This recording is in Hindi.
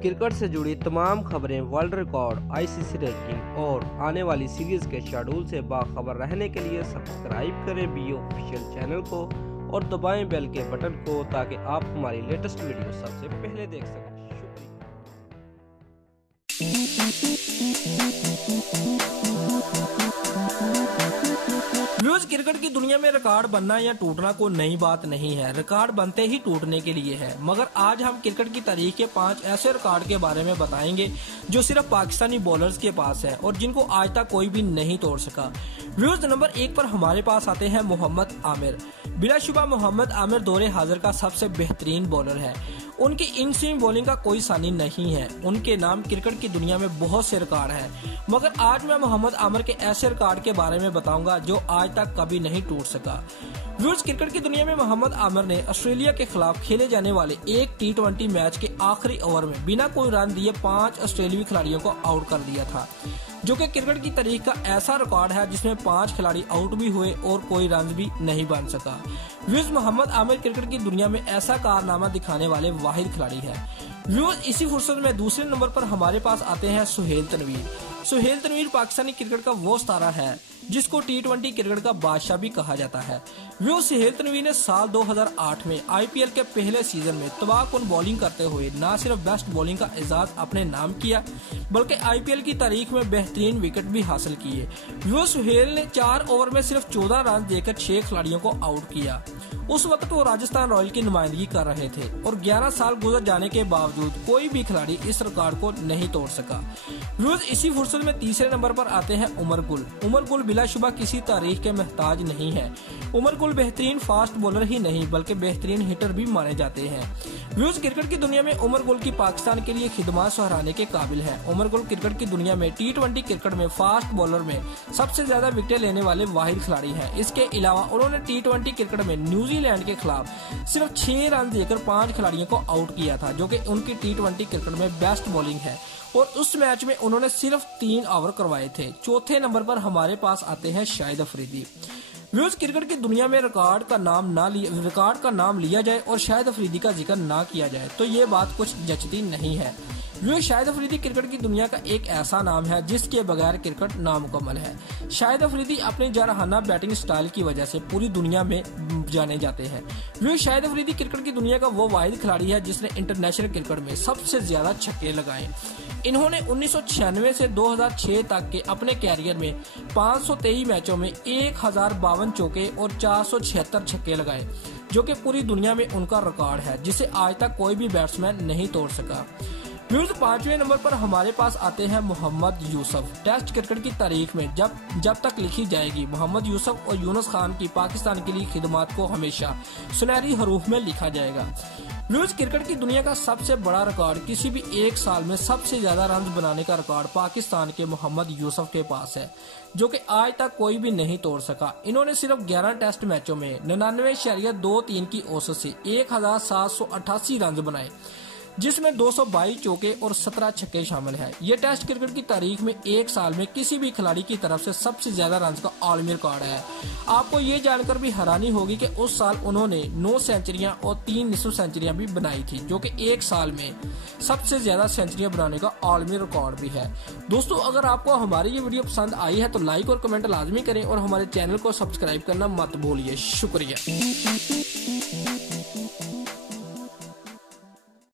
क्रिकेट से जुड़ी तमाम खबरें, वर्ल्ड रिकॉर्ड, आईसीसी रैंकिंग और आने वाली सीरीज के शेड्यूल से बाखबर रहने के लिए सब्सक्राइब करें बी ऑफिशियल चैनल को और दबाएं बेल के बटन को ताकि आप हमारी लेटेस्ट वीडियो सबसे पहले देख सकें। व्यूअर्स, क्रिकेट की दुनिया में रिकॉर्ड बनना या टूटना कोई नई बात नहीं है। रिकॉर्ड बनते ही टूटने के लिए है। मगर आज हम क्रिकेट की तारीख के 5 ऐसे रिकॉर्ड के बारे में बताएंगे जो सिर्फ पाकिस्तानी बॉलर्स के पास है और जिनको आज तक कोई भी नहीं तोड़ सका। व्यूअर्स, नंबर 1 पर हमारे पास आते हैं मोहम्मद आमिर। बिलाशुबा मोहम्मद आमिर दौरे हाजिर का सबसे बेहतरीन बॉलर है। उनकी इन स्विंग बॉलिंग का कोई सानी नहीं है। उनके नाम क्रिकेट की दुनिया में बहुत से रिकॉर्ड हैं। मगर आज मैं मोहम्मद आमिर के ऐसे रिकॉर्ड के बारे में बताऊंगा जो आज तक कभी नहीं टूट सका। व्यूअर्स, क्रिकेट की दुनिया में मोहम्मद आमिर ने ऑस्ट्रेलिया के खिलाफ खेले जाने वाले एक T20 मैच के आखिरी ओवर में बिना कोई रन दिए 5 ऑस्ट्रेलियाई खिलाड़ियों को आउट कर दिया था, जो कि क्रिकेट की तारीख का ऐसा रिकॉर्ड है जिसमें 5 खिलाड़ी आउट भी हुए और कोई रन भी नहीं बन सका। व्यूअर्स, मोहम्मद आमिर क्रिकेट की दुनिया में ऐसा कारनामा दिखाने वाले वाहिद खिलाड़ी है। व्यूअर्स, इसी फुर्सत में दूसरे नंबर पर हमारे पास आते हैं सुहेल तनवीर। सुहेल तनवीर पाकिस्तानी क्रिकेट का वो सितारा है जिसको T20 क्रिकेट का बादशाह भी कहा जाता है। व्यूअर्स, सुहेल तनवीर ने साल 2008 में IPL के पहले सीजन में तबाहकुन बॉलिंग करते हुए न सिर्फ बेस्ट बॉलिंग का एजाज अपने नाम किया बल्कि IPL की तारीख में बेहतरीन विकेट भी हासिल किए। व्यूअर्स, सुहेल ने 4 ओवर में सिर्फ 14 रन देकर 6 खिलाड़ियों को आउट किया। उस वक्त वो राजस्थान रॉयल की नुमाइंदगी कर रहे थे और 11 साल गुजर जाने के बावजूद कोई भी खिलाड़ी इस रिकॉर्ड को नहीं तोड़ सका। व्यूअर्स, इसी फुर्सत में तीसरे नंबर पर आते हैं उमर गुल। उमर गुल बिलाशुबा किसी तारीख के मोहताज नहीं है। उमर गुल बेहतरीन फास्ट बॉलर ही नहीं बल्कि बेहतरीन हिटर भी माने जाते हैं। व्यूअर्स, क्रिकेट की दुनिया में उमर गुल की पाकिस्तान के लिए खिदमत सराहने के काबिल है। उमर गुल क्रिकेट की दुनिया में T20 क्रिकेट में फास्ट बॉलर में सबसे ज्यादा विकेट लेने वाले वाहिद खिलाड़ी हैं। इसके अलावा उन्होंने T20 क्रिकेट में न्यूजीलैंड के खिलाफ सिर्फ 6 रन देकर 5 खिलाड़ियों को आउट किया था, जो कि उनकी T20 क्रिकेट में बेस्ट बॉलिंग है और उस मैच में उन्होंने सिर्फ 3 ओवर करवाए थे। चौथे नंबर पर हमारे पास आते हैं शाहिद अफरीदी। व्यूअर्स, क्रिकेट की दुनिया में रिकॉर्ड का नाम लिया जाए और शाहिद अफरीदी का जिक्र ना किया जाए तो ये बात कुछ जचती नहीं है। व्यूअर्स, शाहिद अफरीदी क्रिकेट की दुनिया का एक ऐसा नाम है जिसके बगैर क्रिकेट नामुकम्मल है। शाहिद अफरीदी अपने जारहाना बैटिंग स्टाइल की वजह से पूरी दुनिया में जाने जाते हैं। व्यूअर्स, शाहिद अफरीदी क्रिकेट की दुनिया का वो वाहिद खिलाड़ी है जिसने इंटरनेशनल क्रिकेट में सबसे ज्यादा छक्के लगाए। इन्होंने 1996 से 2006 तक के अपने कैरियर में 523 मैचों में 1052 चौके और 476 छक्के लगाए, जो कि पूरी दुनिया में उनका रिकॉर्ड है जिसे आज तक कोई भी बैट्समैन नहीं तोड़ सका। व्यूअर्स, 5वें नंबर पर हमारे पास आते हैं मोहम्मद यूसुफ। टेस्ट क्रिकेट की तारीख में जब तक लिखी जाएगी, मोहम्मद यूसुफ और यूनुस खान की पाकिस्तान के लिए खिदमत को हमेशा सुनहरी हरूफ में लिखा जाएगा। व्यूअर्स, क्रिकेट की दुनिया का सबसे बड़ा रिकॉर्ड किसी भी एक साल में सबसे ज्यादा रन बनाने का रिकॉर्ड पाकिस्तान के मोहम्मद यूसुफ के पास है, जो कि आज तक कोई भी नहीं तोड़ सका। इन्होंने सिर्फ 11 टेस्ट मैचों में 99.23 की औसत से 1788 रन बनाए, जिसमें 222 चौके और 17 छक्के शामिल हैं। ये टेस्ट क्रिकेट की तारीख में एक साल में किसी भी खिलाड़ी की तरफ से सबसे ज्यादा रन का आलमी रिकॉर्ड है। आपको ये जानकर भी हैरानी होगी कि उस साल उन्होंने 9 सेंचुरियां और 3 निसफ सेंचुरियां भी बनाई थी, जो कि एक साल में सबसे ज्यादा सेंचुरियां बनाने का आलमी रिकॉर्ड भी है। दोस्तों, अगर आपको हमारी ये वीडियो पसंद आई है तो लाइक और कमेंट लाजमी करें और हमारे चैनल को सब्सक्राइब करना मत भूलिए। शुक्रिया।